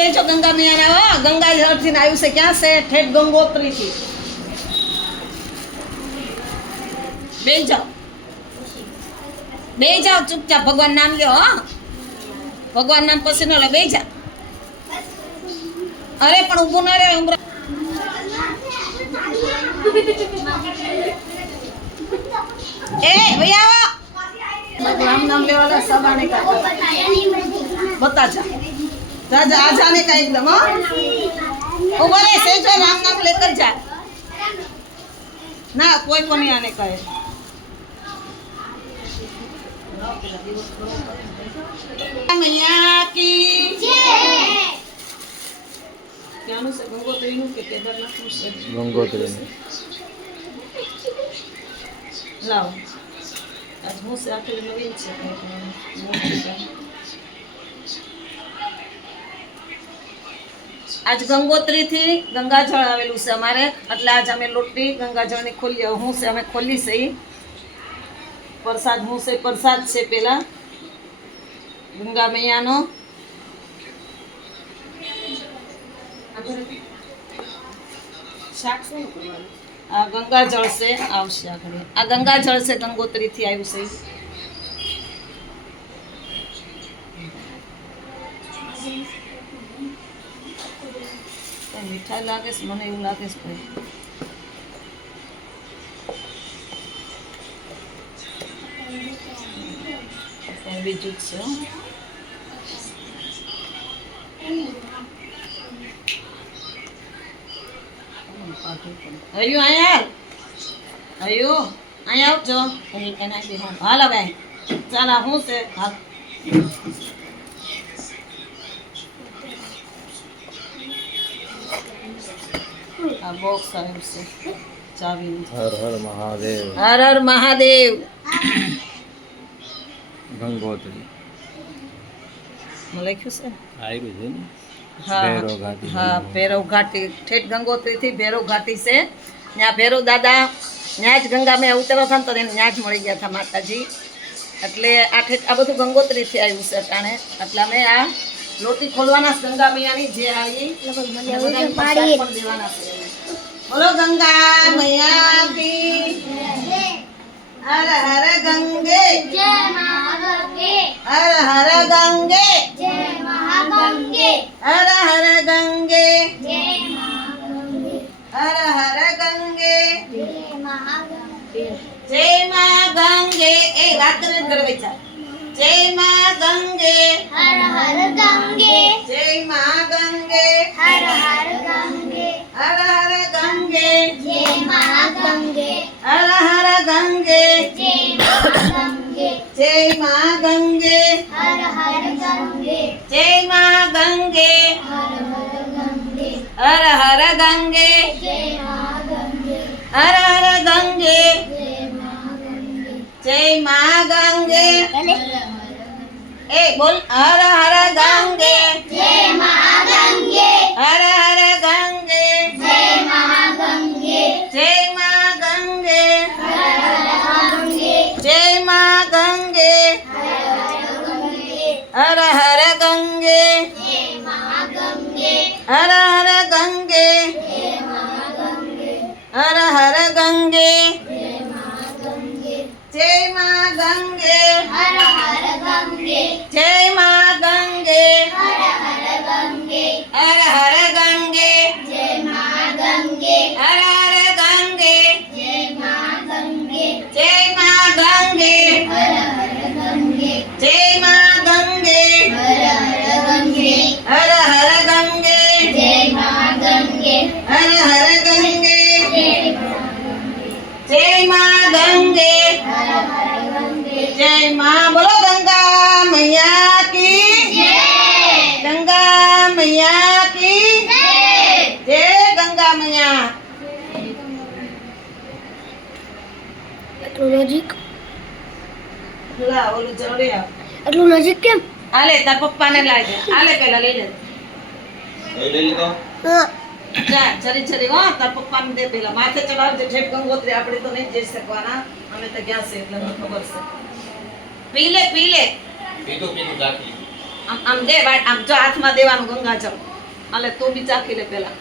લેજો ગંગા મૈયાના. હો ગંગા જળથી આવ્યું છે. ક્યાં છે? ઠેઠ ગંગોત્રી થી. બે જાઓ ચૂપચાપ. ભગવાન નામ લ્યો. હો ભગવાન નામ પછી ન લે. બે જા. અરે પણ ઊભું ના રે. એ ભઈ આવો. રામ નામ લેવાલા સબાને કા બતા જા. જા જા આ જાને કા એકદમ. હો ઉભો રે. સેજો રામ નામ લેકર જા. ના કોઈ को नहीं आने का है. मैया की जय. ક્યાંનું છે? ગંગોત્રીનું કે કેદારનાથનું છે? ગંગોત્રીનું. લાવ આજ હું છે આખી નવીન છે. આજ ગંગોત્રી થી ગંગાજળ આવેલું છે અમારે. એટલે આજ અમે લોટી ગંગાજળની ખોલી. હું છે અમે ખોલી છે. પ્રસાદ હું છે પ્રસાદ છે. પેલા ગંગા મૈયાનો શાક શું કરવાનું? આ ગંગાજળ છે. આવશે આગળ. આ ગંગાજળ છે. ગંગોત્રી થી આવ્યું છે. મીઠા લાગે છે. મને એવું લાગે છે ભાઈ. બીજું જ છે. હયું અહીંયા હયું અહીંયા આવજો. હાલ હવે ચાલ. શું છે? હાલ આ બોક્સ આવ્યું છે ચાવીનું. હર હર મહાદેવ. હર હર મહાદેવ. ગંગોત્રી લખ્યું છે. આવ્યું છે ને. હા ભૈરવ ઘાટી. હા ભૈરવ ઘાટી. ઠેઠ ગંગોત્રી થી ભૈરવ ઘાટી છે. ત્યાં ભૈરવ દાદા ત્યાં જ ગંગા મેં ઉતર્યા હતા ને તો એને ત્યાં જ મળી ગયા હતા માતાજી. એટલે આ ઠેઠ આ બધું ગંગોત્રી થી આવ્યું છે અટાણે. એટલે અમે આ લોટી ખોલવાના ગંગા મૈયાની જે આવી દેવાના છે. બોલો ગંગા મૈયા કી હર હર ગંગે જય મહાગંગે. હર હર ગંગે જય મહાગંગે. હર હર ગંગે જય મહાગંગે. હર હર ગંગે જય મહાગંગે. જય માં ગંગે. એ વાત કરે કરવા ચાલ. જય માં ગંગે. હર હર ગંગે. જય માં ગંગે. હર હર ગંગે. હર હર ગંગે. જય મહાગંગે. હર હર ગંગે. જય મહાગંગે. જય માં ગંગે. હર હર ગંગે. જય માં ગંગે. હર હર ગંગે. હર હર ગંગે. જય મહાગંગે. હર હર ગંગે. જય મહાગંગે. જય માં ગંગે. એ બોલ. હર હર ગંગે. જય મહાગંગે. હર હર ગંગે. જય મહાગંગે. જય માં ગંગે. હર હર ગંગે. જય માં ગંગે. હર હર ગંગે. જય મહાગંગે. હર હર ગંગે. જય મહાગંગે. હર હર ગંગે. જય મહાગંગે. જય માં ગંગે. હર હર ગંગે. જય માં ગંગે. હર હર ગંગે. હર હર ગંગે. જય મહાગંગે. હર હર ગંગે. જય મહાગંગે. જય માં ગંગે. હર હર ગંગે. જય માં ગંગે. હર હર ગંગે. હર હર ગંગે. જય મહાગંગે. હર હર ગંગે. જય જય માં ગંગે. હર હર ગંગે. જય માં. બોલો ગંગા મૈયા કી જય. ગંગા મૈયા કી જય. જય ગંગા મૈયા. એટલું નજીક લા ઓલું જલ્દી આવ. એટલું નજીક કેમ? આલે તાર પપ્પાને લાગે. આલે પેલા લઈ લે. જા જરી જરી. હો તાર પપ્પાને દે પેલા. માથે ચડાવજે. ઠેક ગંગોત્રી આપણે તો નહીં જઈ શકવાના. અમે તો ગયા છે એટલે મને ખબર છે. પી લે પી લે. પીધું પીધું ચાખી. આમ આમ દે આમ જો હાથમાં દેવાનું ગંગાજળ હાલે તું બી ચાખી લે પેલા